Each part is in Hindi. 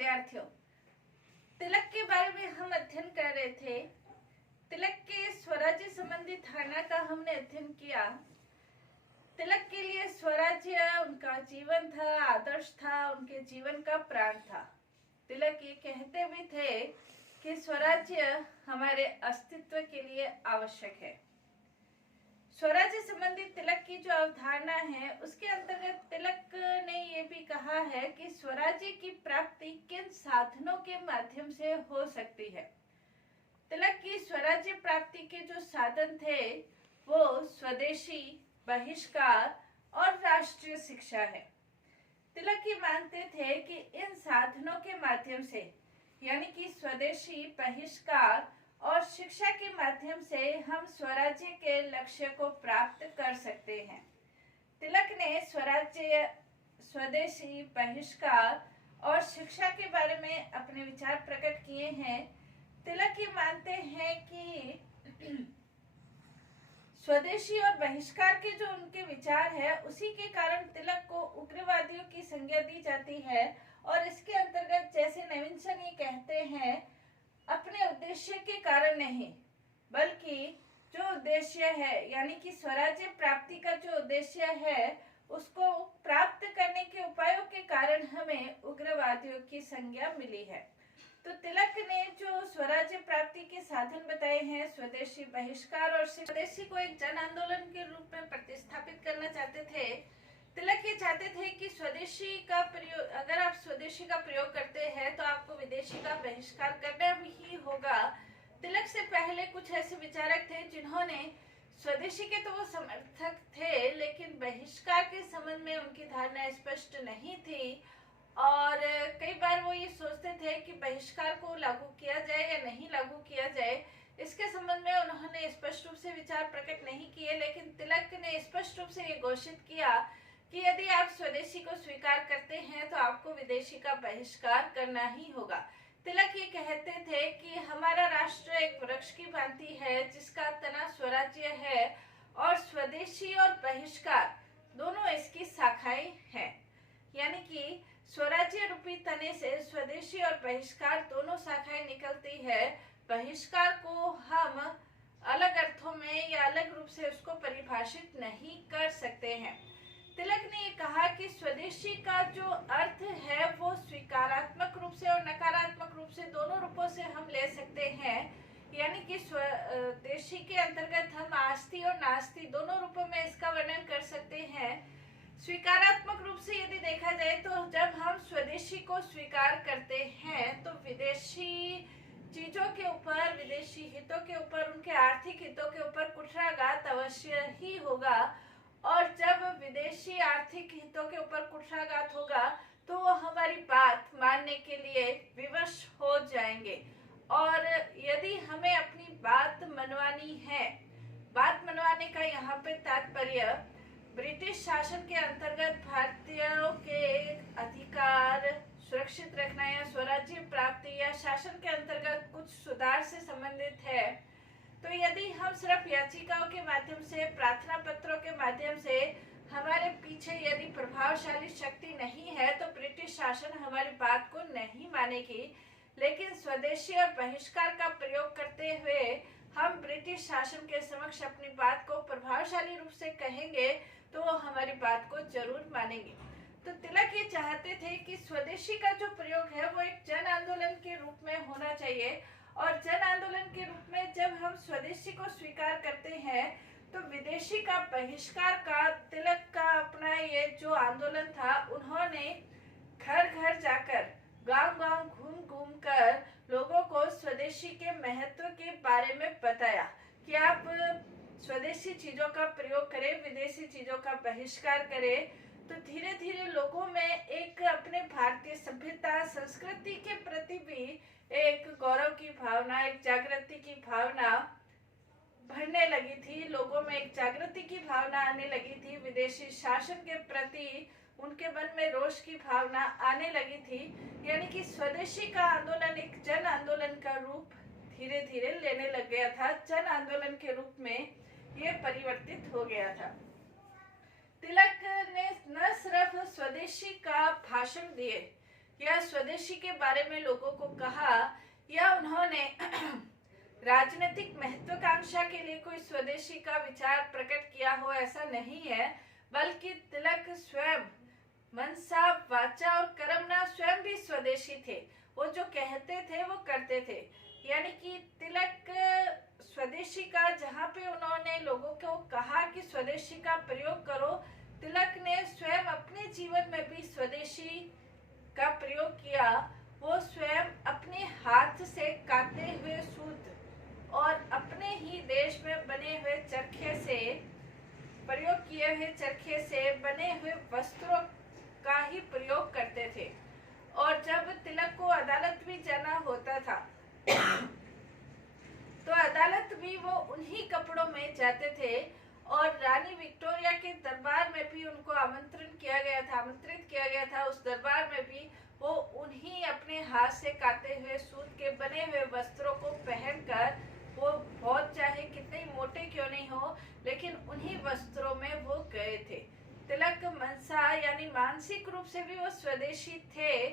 विद्यार्थियों, तिलक के बारे में हम अध्ययन कर रहे थे। तिलक के स्वराज्य संबंधी धारणा का हमने अध्ययन किया। तिलक के लिए स्वराज्य उनका जीवन था, आदर्श था, उनके जीवन का प्राण था। तिलक ये कहते भी थे कि स्वराज्य हमारे अस्तित्व के लिए आवश्यक है। स्वराज्य संबंधी तिलक की जो अवधारणा है उसके अंतर्गत तिलक ने ये भी कहा है कि स्वराज्य की प्राप्ति किन साधनों के माध्यम से हो सकती है। तिलक की स्वराज्य प्राप्ति के जो साधन थे वो स्वदेशी, बहिष्कार और राष्ट्रीय शिक्षा है। तिलक ये मानते थे कि इन साधनों के माध्यम से यानी कि स्वदेशी, बहिष्कार और शिक्षा के माध्यम से हम स्वराज्य के लक्ष्य को प्राप्त कर सकते हैं। तिलक ने स्वराज्य, स्वदेशी, बहिष्कार और शिक्षा के बारे में अपने विचार प्रकट किए हैं। तिलक ये मानते हैं कि स्वदेशी और बहिष्कार के जो उनके विचार है उसी के कारण तिलक को उग्रवादियों की संज्ञा दी जाती है। और इसके अंतर्गत जैसे नवीनसन ये कहते हैं, अपने उद्देश्य के कारण नहीं बल्कि जो उद्देश्य है यानी कि स्वराज्य प्राप्ति का जो उद्देश्य है उसको प्राप्त करने के उपायों के कारण हमें उग्रवादियों की संज्ञा मिली है। तो तिलक ने जो स्वराज्य प्राप्ति के साधन बताए हैं, स्वदेशी, बहिष्कार और स्वदेशी को एक जन आंदोलन के रूप में प्रतिस्थापित करना चाहते थे। तिलक ये चाहते थे कि स्वदेशी का प्रयोग, अगर आप स्वदेशी का प्रयोग करते हैं तो आपको विदेशी का बहिष्कार करना ही होगा। तिलक से पहले कुछ ऐसे विचारक थे जिन्होंने स्वदेशी के तो वो समर्थक थे लेकिन बहिष्कार के संबंध में उनकी धारणा स्पष्ट नहीं थी और कई बार वो ये सोचते थे कि बहिष्कार को लागू किया जाए या नहीं लागू किया जाए। इसके संबंध में उन्होंने स्पष्ट रूप से विचार प्रकट नहीं किए, लेकिन तिलक ने स्पष्ट रूप से ये घोषित किया कि यदि आप स्वदेशी को स्वीकार करते हैं तो आपको विदेशी का बहिष्कार करना ही होगा। तिलक ये कहते थे कि हमारा राष्ट्र एक वृक्ष की भांति है जिसका तना स्वराज्य है और स्वदेशी और बहिष्कार दोनों इसकी शाखाएं हैं। यानी कि स्वराज्य रूपी तने से स्वदेशी और बहिष्कार दोनों शाखाएं निकलती है। बहिष्कार को हम अलग अर्थों में या अलग रूप से उसको परिभाषित नहीं कर सकते हैं। तिलक ने ये कहा कि स्वदेशी का जो अर्थ है वो स्वीकारात्मक रूप से और नकारात्मक रूप से दोनों रूपों से हम ले सकते हैं। यानी कि स्वदेशी के अंतर्गत हम आस्ति और नास्ति दोनों रूपों में इसका वर्णन कर सकते हैं। स्वीकारात्मक रूप से यदि देखा जाए तो जब हम स्वदेशी को स्वीकार करते हैं तो विदेशी चीजों के ऊपर, विदेशी हितों के ऊपर, उनके आर्थिक हितों के ऊपर कुठाराघात अवश्य ही होगा और जब विदेशी आर्थिक हितों के ऊपर कुठाराघात होगा तो वो हमारी बात मानने के लिए विवश हो जाएंगे। और यदि हमें अपनी बात मनवानी है, बात मनवाने का यहाँ पे तात्पर्य ब्रिटिश शासन के अंतर्गत भारतीयों के अधिकार सुरक्षित रखना या स्वराज्य प्राप्ति या शासन के अंतर्गत कुछ सुधार से संबंधित है। तो यदि हम सिर्फ याचिकाओं के माध्यम से, प्रार्थना पत्रों के माध्यम से हमारे पीछे यदि प्रभावशाली शक्ति नहीं है तो ब्रिटिश शासन हमारी बात को नहीं मानेगी। लेकिन स्वदेशी और बहिष्कार का प्रयोग करते हुए हम ब्रिटिश शासन के समक्ष अपनी बात को प्रभावशाली रूप से कहेंगे तो वो हमारी बात को जरूर मानेंगे। तो तिलक ये चाहते थे कि स्वदेशी का जो प्रयोग है वो एक जन आंदोलन के रूप में होना चाहिए और जन आंदोलन के रूप में जब हम स्वदेशी को स्वीकार करते हैं तो विदेशी का बहिष्कार का तिलक का अपना ये जो आंदोलन था, उन्होंने घर घर जाकर, गांव-गांव घूम कर लोगों को स्वदेशी के महत्व के बारे में बताया कि आप स्वदेशी चीजों का प्रयोग करें, विदेशी चीजों का बहिष्कार करें। तो धीरे धीरे लोगों में एक अपने भारतीय सभ्यता, संस्कृति के प्रति भी एक गौरव की भावना, एक जागृति की भावना भरने लगी थी। लोगों में एक जागृति की भावना आने लगी थी। विदेशी शासन के प्रति उनके मन में रोष की भावना आने लगी थी। यानी कि स्वदेशी का आंदोलन एक जन आंदोलन का रूप धीरे धीरे लेने लग गया था। जन आंदोलन के रूप में ये परिवर्तित हो गया था। तिलक ने न सिर्फ स्वदेशी का भाषण दिए, या स्वदेशी के बारे में लोगों को कहा, या उन्होंने राजनीतिक महत्वाकांक्षा के लिए कोई स्वदेशी का विचार प्रकट किया हो, ऐसा नहीं है। बल्कि तिलक स्वयं मनसा वाचा और कर्मणा स्वयं भी स्वदेशी थे। वो जो कहते थे वो करते थे। यानी कि तिलक स्वदेशी का, जहाँ पे उन्होंने लोगों को कहा कि स्वदेशी का प्रयोग करो, तिलक ने स्वयं अपने जीवन में भी स्वदेशी का प्रयोग किया। वो स्वयं अपने हाथ से काते हुए सूत और अपने ही देश में बने हुए चरखे से, प्रयोग किए हुए चरखे से बने हुए वस्त्रों का ही प्रयोग करते थे। और जब तिलक को अदालत भी जाना होता था तो अदालत भी वो उन्हीं कपड़ों में जाते थे। और रानी विक्टोरिया के दरबार में भी उनको आमंत्रित किया गया था। उस दरबार में भी वो उन्हीं अपने हाथ से काते हुए सूत के बने हुए वस्त्रों को पहनकर, वो बहुत चाहे कितने मोटे क्यों नहीं हो, लेकिन उन्हीं वस्त्रों में वो गए थे। तिलक मनसा यानी मानसिक रूप से भी वो स्वदेशी थे।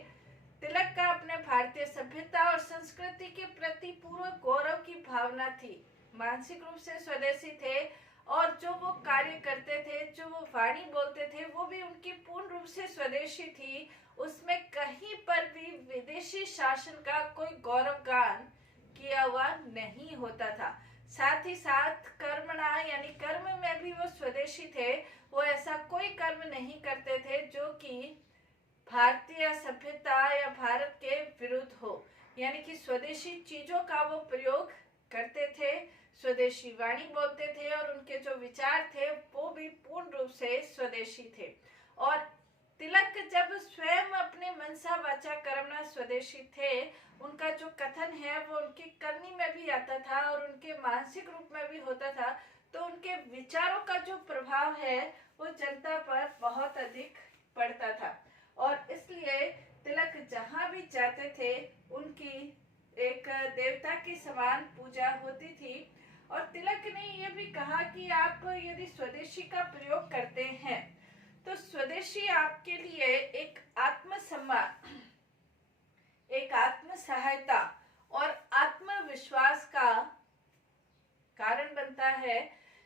तिलक का अपने भारतीय सभ्यता और संस्कृति के प्रति पूर्ण गौरव की भावना थी। मानसिक रूप से स्वदेशी थे और जो वो कार्य करते थे, जो वो वाणी बोलते थे, वो भी उनकी पूर्ण रूप से स्वदेशी थी। उसमें कहीं पर भी विदेशी शासन का कोई गौरव गान किया हुआ नहीं होता था। साथ ही साथ कर्मणा यानी कर्म में भी वो स्वदेशी थे। वो ऐसा कोई कर्म नहीं करते थे जो कि भारतीय सभ्यता या भारत के विरुद्ध हो। यानी कि स्वदेशी चीजों का वो प्रयोग करते थे, स्वदेशी वाणी बोलते थे और उनके जो विचार थे वो भी पूर्ण रूप से स्वदेशी थे। और तिलक जब स्वयं अपने मनसा वाचा कर्मणा स्वदेशी थे, उनका जो कथन है वो उनकी करनी में भी आता था और उनके मानसिक रूप में भी होता था। तो उनके विचारों का जो प्रभाव है वो जनता पर बहुत अधिक पड़ता था। और इसलिए तिलक जहाँ भी जाते थे उनकी एक देवता के समान पूजा होती थी। और तिलक ने यह भी कहा कि आप यदि स्वदेशी का प्रयोग करते हैं तो स्वदेशी आपके लिए एक आत्मसम्मान, एक आत्म सहायता और आत्मविश्वास का कारण बनता है।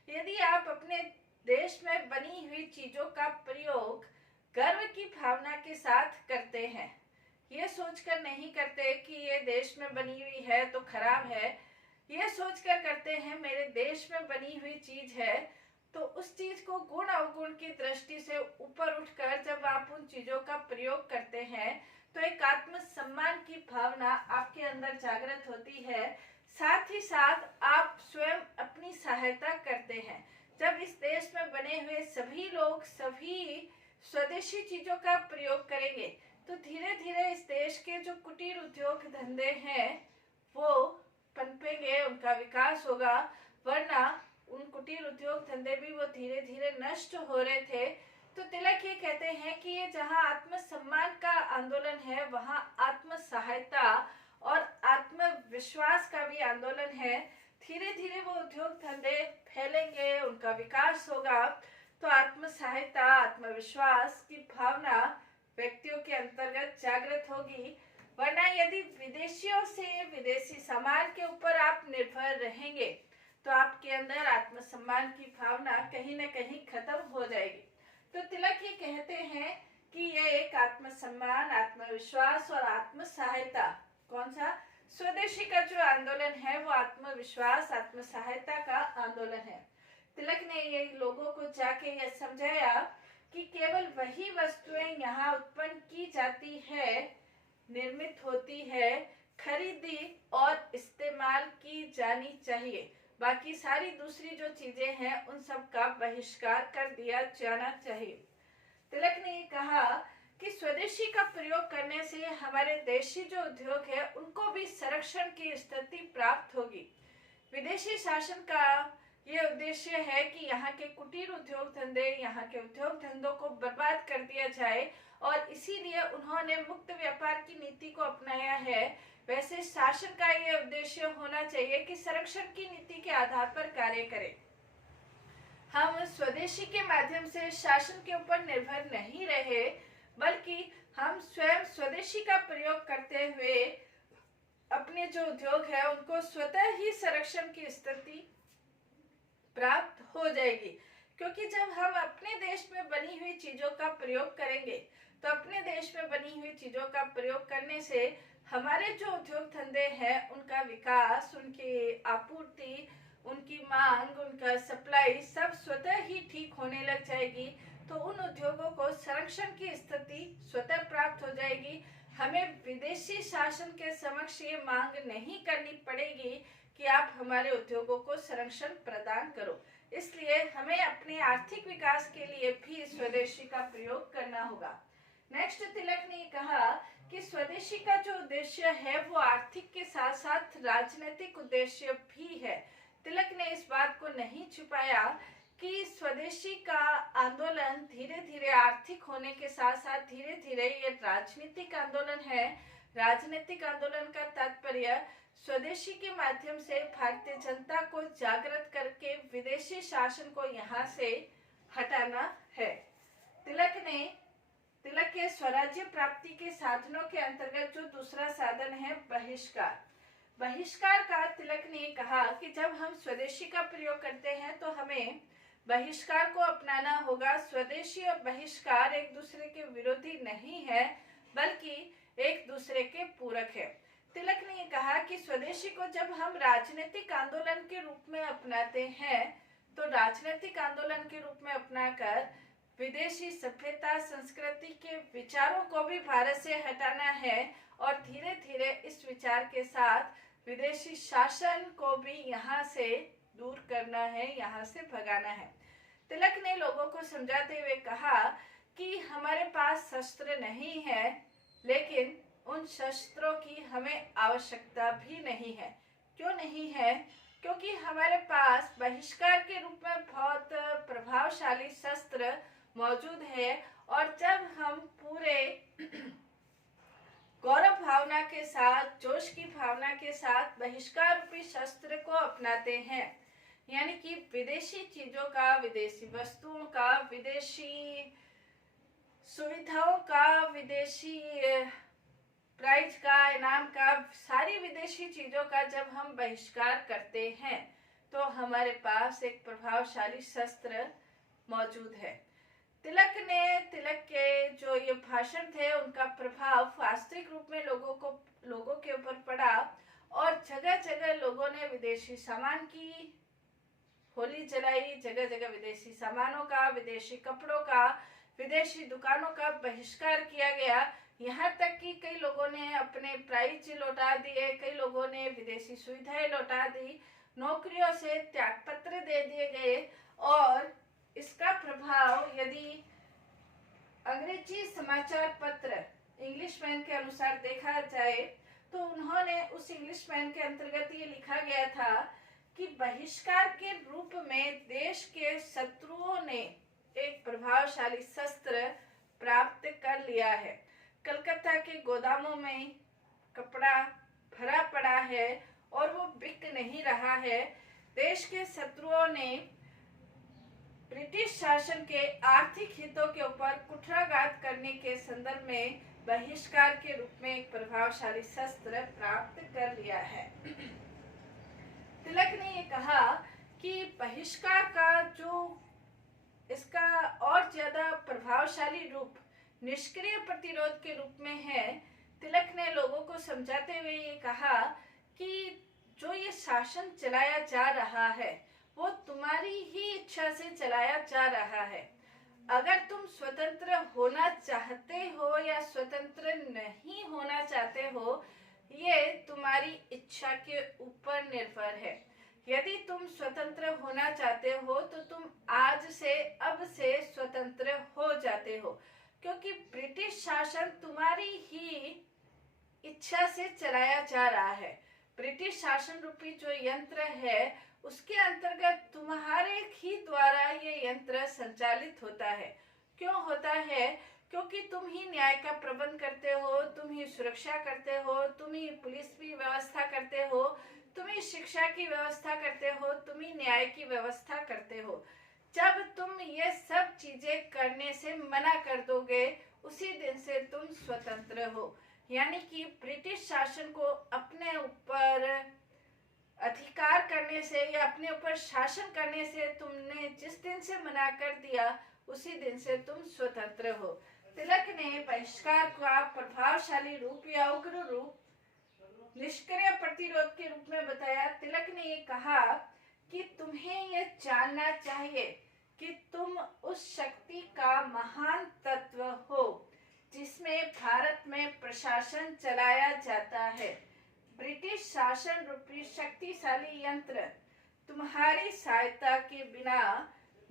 यदि आप अपने देश में बनी हुई चीजों का प्रयोग गर्व की भावना के साथ करते हैं, ये सोचकर नहीं करते कि ये देश में बनी हुई है तो खराब है, ये सोचकर करते हैं मेरे देश में बनी हुई चीज है, तो उस चीज को गुण अवगुण की दृष्टि से ऊपर उठकर जब आप उन चीजों का प्रयोग करते हैं तो एक आत्मसम्मान की भावना आपके अंदर जागृत होती है। साथ ही साथ आप स्वयं अपनी सहायता करते हैं। जब इस देश में बने हुए सभी लोग सभी स्वदेशी चीजों का प्रयोग करेंगे तो धीरे धीरे इस देश के जो कुटीर उद्योग धंधे हैं वो पनपेंगे, उनका विकास होगा। वरना उन कुटीर उद्योग धंधे भी वो धीरे धीरे नष्ट हो रहे थे। तो तिलक ये कहते हैं कि ये जहाँ आत्मसम्मान का आंदोलन है वहाँ आत्म सहायता और आत्मविश्वास का भी आंदोलन है। धीरे धीरे वो उद्योग धंधे फैलेंगे, उनका विकास होगा, तो आत्म सहायता आत्मविश्वास की भावना व्यक्तियों के अंतर्गत जागृत होगी। वरना यदि विदेशियों से, विदेशी सामान के ऊपर आप निर्भर रहेंगे तो आपके अंदर आत्मसम्मान की भावना कहीं न कहीं खत्म हो जाएगी। तो तिलक ये कहते हैं कि ये एक आत्मसम्मान, आत्मविश्वास और आत्म सहायता, कौन सा? स्वदेशी का जो आंदोलन है वो आत्मविश्वास, आत्म सहायता का आंदोलन है। तिलक ने ये लोगों को जाके ये समझाया कि केवल वही वस्तुएं यहाँ उत्पन्न की जाती है, निर्मित होती है, खरीदी और इस्तेमाल की जानी चाहिए। बाकी सारी दूसरी जो चीजें हैं उन सब का बहिष्कार कर दिया जाना चाहिए। तिलक ने ये कहा कि स्वदेशी का प्रयोग करने से हमारे देशी जो उद्योग है उनको भी संरक्षण की स्थिति प्राप्त होगी। विदेशी शासन का ये उद्देश्य है कि यहाँ के कुटीर उद्योग धंधे, यहाँ के उद्योग धंधों को बर्बाद कर दिया जाए और इसीलिए उन्होंने मुक्त व्यापार की नीति को अपनाया है। वैसे शासन का ये उद्देश्य होना चाहिए कि संरक्षण की नीति के आधार पर कार्य करें। हम स्वदेशी के माध्यम से शासन के ऊपर निर्भर नहीं रहे, बल्कि हम स्वयं स्वदेशी का प्रयोग करते हुए अपने जो उद्योग है उनको स्वतः ही संरक्षण की स्थिति प्राप्त हो जाएगी। क्योंकि जब हम अपने देश में बनी हुई चीजों का प्रयोग करेंगे तो अपने देश में बनी हुई चीजों का प्रयोग करने से हमारे जो उद्योग धंधे हैं उनका विकास, उनकी आपूर्ति, उनकी मांग, उनका सप्लाई सब स्वतः ही ठीक होने लग जाएगी। तो उन उद्योगों को संरक्षण की स्थिति स्वतः प्राप्त हो जाएगी। हमें विदेशी शासन के समक्ष ये मांग नहीं करनी पड़ेगी कि आप हमारे उद्योगों को संरक्षण प्रदान करो। इसलिए हमें अपने आर्थिक विकास के लिए भी स्वदेशी का प्रयोग करना होगा। नेक्स्ट तिलक ने कहा कि स्वदेशी का जो उद्देश्य है वो आर्थिक के साथ साथ राजनीतिक उद्देश्य भी है। तिलक ने इस बात को नहीं छुपाया कि स्वदेशी का आंदोलन धीरे धीरे आर्थिक होने के साथ साथ धीरे धीरे ये राजनीतिक आंदोलन है। राजनीतिक आंदोलन का तात्पर्य स्वदेशी के माध्यम से भारतीय जनता को जागृत करके विदेशी शासन को यहाँ से हटाना है। तिलक के स्वराज्य प्राप्ति के साधनों के अंतर्गत जो दूसरा साधन है बहिष्कार। बहिष्कार का तिलक ने कहा कि जब हम स्वदेशी का प्रयोग करते हैं तो हमें बहिष्कार को अपनाना होगा। स्वदेशी और बहिष्कार एक दूसरे के विरोधी नहीं है बल्कि एक दूसरे के पूरक है। तिलक ने कहा कि स्वदेशी को जब हम राजनीतिक आंदोलन के रूप में अपनाते हैं तो राजनीतिक आंदोलन के रूप में अपनाकर विदेशी सभ्यता संस्कृति के विचारों को भी भारत से हटाना है और धीरे धीरे इस विचार के साथ विदेशी शासन को भी यहाँ से दूर करना है, यहाँ से भगाना है। तिलक ने लोगों को समझाते हुए कहा कि हमारे पास शस्त्र नहीं है, लेकिन उन शस्त्रों की हमें आवश्यकता भी नहीं है। क्यों नहीं है? क्योंकि हमारे पास बहिष्कार के रूप में बहुत प्रभावशाली शस्त्र मौजूद है और जब हम पूरे गौरव भावना के साथ, जोश की भावना के साथ बहिष्कार रूपी शस्त्र को अपनाते हैं, यानी कि विदेशी चीजों का, विदेशी वस्तुओं का, विदेशी सुविधाओं का, विदेशी प्राइज का, इनाम का, सारी विदेशी चीजों का जब हम बहिष्कार करते हैं तो हमारे पास एक प्रभावशाली शस्त्र मौजूद है। तिलक के जो ये भाषण थे उनका प्रभाव वास्तविक रूप में लोगों के ऊपर पड़ा और जगह जगह लोगों ने विदेशी सामान की होली जलाई। जगह जगह विदेशी सामानों का, विदेशी कपड़ों का, विदेशी दुकानों का बहिष्कार किया गया। यहाँ तक कि कई लोगों ने अपने प्राइज लौटा दिए, कई लोगों ने विदेशी सुविधाएं लौटा दी, नौकरियों से त्यागपत्र दे दिए गए। और इसका प्रभाव यदि अंग्रेजी समाचार पत्र इंग्लिशमैन के अनुसार देखा जाए तो उन्होंने उस इंग्लिशमैन के अंतर्गत ये लिखा गया था कि बहिष्कार के रूप में देश के शत्रुओं ने एक प्रभावशाली शस्त्र प्राप्त कर लिया है। कलकत्ता के गोदामों में कपड़ा भरा पड़ा है और वो बिक नहीं रहा है। देश के शत्रुओं ने ब्रिटिश शासन के आर्थिक हितों के ऊपर कुठाराघात करने के संदर्भ में बहिष्कार के रूप में एक प्रभावशाली शस्त्र प्राप्त कर लिया है। तिलक ने ये कहा कि बहिष्कार का जो इसका और ज्यादा प्रभावशाली रूप निष्क्रिय प्रतिरोध के रूप में है। तिलक ने लोगों को समझाते हुए ये कहा कि जो ये शासन चलाया जा रहा है वो तुम्हारी ही इच्छा से चलाया जा रहा है। अगर तुम स्वतंत्र होना चाहते हो या स्वतंत्र नहीं होना चाहते हो, ये तुम्हारी इच्छा के ऊपर निर्भर है। यदि तुम स्वतंत्र होना चाहते हो तो तुम आज से, अब से स्वतंत्र हो जाते हो, क्योंकि ब्रिटिश शासन तुम्हारी ही इच्छा से चलाया जा रहा है। ब्रिटिश शासन रूपी जो यंत्र है उसके अंतर्गत तुम्हारे ही द्वारा ये यंत्र संचालित होता है। क्यों होता है? क्योंकि तुम ही न्याय का प्रबंध करते हो, तुम ही सुरक्षा करते हो, तुम ही पुलिस की व्यवस्था करते हो, तुम ही शिक्षा की व्यवस्था करते हो, तुम ही न्याय की व्यवस्था करते हो। जब तुम ये सब चीजें करने से मना कर दोगे, उसी दिन से तुम स्वतंत्र हो। यानी कि ब्रिटिश शासन को अपने ऊपर अधिकार करने से या अपने ऊपर शासन करने से तुमने जिस दिन से मना कर दिया, उसी दिन से तुम स्वतंत्र हो। तिलक ने बहिष्कार का प्रभावशाली रूप या उग्र रूप निष्क्रिय प्रतिरोध के रूप में बताया। तिलक ने ये कहा कि तुम्हें ये जानना चाहिए कि तुम उस शक्ति का महान तत्व हो जिसमें भारत में प्रशासन चलाया जाता है। ब्रिटिश शासन रूपी शक्तिशाली यंत्र तुम्हारी सहायता के बिना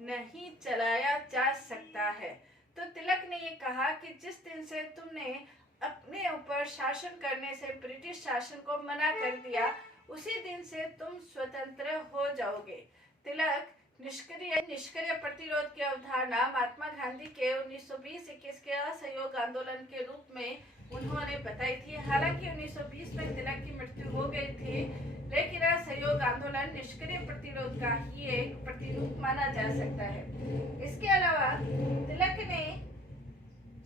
नहीं चलाया जा सकता है। तो तिलक ने ये कहा कि जिस दिन से तुमने अपने ऊपर शासन करने से ब्रिटिश शासन को मना कर दिया, उसी दिन से तुम स्वतंत्र हो जाओगे। तिलक निष्क्रिय प्रतिरोध की अवधारणा महात्मा गांधी के 1920-21 के असहयोग आंदोलन के रूप में उन्होंने बताई थी। हालांकि 1920 में तिलक की मृत्यु हो गई थी, लेकिन असहयोग आंदोलन निष्क्रिय प्रतिरोध का ही एक प्रतिरूप माना जा सकता है। इसके अलावा तिलक ने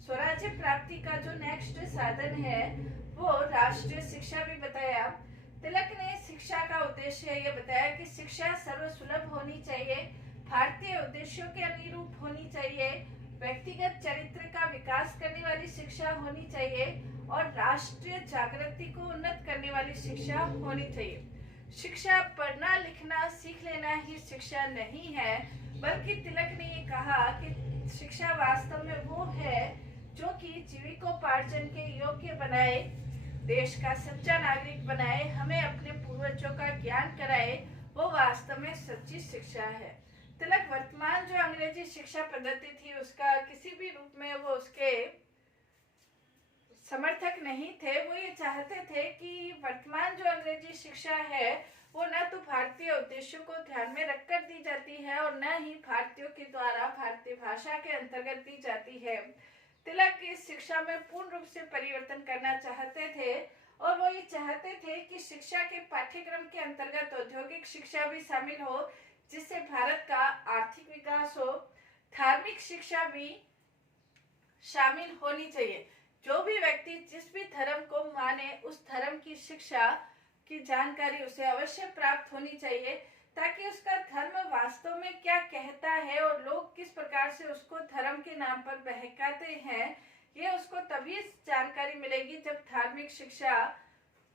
स्वराज्य प्राप्ति का जो नेक्स्ट साधन है वो राष्ट्रीय शिक्षा भी बताया। तिलक ने शिक्षा का उद्देश्य ये बताया कि शिक्षा सर्वसुलभ होनी चाहिए, भारतीय उद्देश्यों के अनुरूप होनी चाहिए, व्यक्तिगत चरित्र का विकास करने वाली शिक्षा होनी चाहिए और राष्ट्रीय जागृति को उन्नत करने वाली शिक्षा होनी चाहिए। शिक्षा पढ़ना लिखना सीख लेना ही शिक्षा नहीं है, बल्कि तिलक ने ये कहा कि शिक्षा वास्तव में वो है जो कि जीविकोपार्जन के योग्य बनाए, देश का सच्चा नागरिक बनाए, हमें अपने पूर्वजों का ज्ञान कराए, वो वास्तव में सच्ची शिक्षा है। तिलक वर्तमान जो अंग्रेजी शिक्षा पद्धति थी उसका किसी भी रूप में वो उसके समर्थक नहीं थे। वो ये चाहते थे कि वर्तमान जो अंग्रेजी शिक्षा है वो न तो भारतीय उद्देश्यों को ध्यान में रखकर दी जाती है और न ही भारतीयों के द्वारा भारतीय भाषा के अंतर्गत दी जाती है। तिलक इस शिक्षा में पूर्ण रूप से परिवर्तन करना चाहते थे और वो ये चाहते थे कि शिक्षा के पाठ्यक्रम के अंतर्गत औद्योगिक शिक्षा भी शामिल हो, जिससे भारत का आर्थिक विकास हो। धार्मिक शिक्षा भी शामिल होनी चाहिए। जो भी व्यक्ति जिस भी धर्म को माने उस धर्म की शिक्षा की जानकारी उसे अवश्य प्राप्त होनी चाहिए, ताकि उसका धर्म वास्तव में क्या कहता है और लोग किस प्रकार से उसको धर्म के नाम पर बहकाते हैं, ये उसको तभी जानकारी मिलेगी जब धार्मिक शिक्षा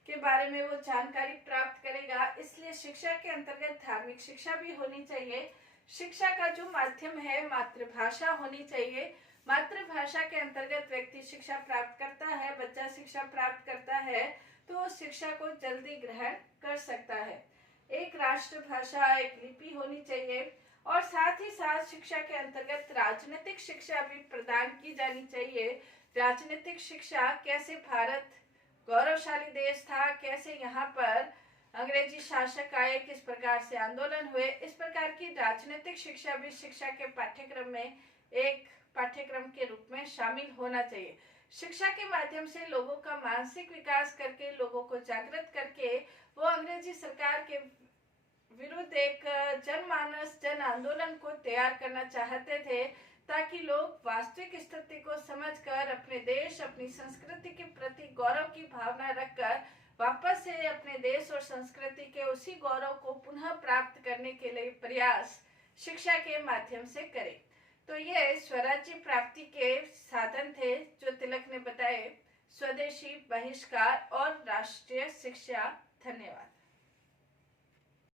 के बारे में वो जानकारी प्राप्त करेगा। इसलिए शिक्षा के अंतर्गत धार्मिक शिक्षा भी होनी चाहिए। शिक्षा का जो माध्यम है मातृभाषा होनी चाहिए। मातृभाषा के अंतर्गत व्यक्ति शिक्षा प्राप्त करता है, बच्चा शिक्षा प्राप्त करता है तो शिक्षा को जल्दी ग्रहण कर सकता है। एक राष्ट्रभाषा, एक लिपि होनी चाहिए और साथ ही साथ शिक्षा के अंतर्गत राजनीतिक शिक्षा भी प्रदान की जानी चाहिए। राजनीतिक शिक्षा, कैसे भारत गौरवशाली देश था, कैसे यहाँ पर अंग्रेजी शासक आए, किस प्रकार से आंदोलन हुए, इस प्रकार की राजनीतिक शिक्षा भी शिक्षा के पाठ्यक्रम में एक पाठ्यक्रम के रूप में शामिल होना चाहिए। शिक्षा के माध्यम से लोगों का मानसिक विकास करके, लोगों को जागृत करके वो अंग्रेजी सरकार के विरुद्ध एक जनमानस जन आंदोलन को तैयार करना चाहते थे, ताकि लोग वास्तविक स्थिति को समझकर अपने देश, अपनी संस्कृति के प्रति गौरव की भावना रखकर वापस से अपने देश और संस्कृति के उसी गौरव को पुनः प्राप्त करने के लिए प्रयास शिक्षा के माध्यम से करें। तो ये स्वराज्य प्राप्ति के साधन थे जो तिलक ने बताए: स्वदेशी, बहिष्कार और राष्ट्रीय शिक्षा। धन्यवाद।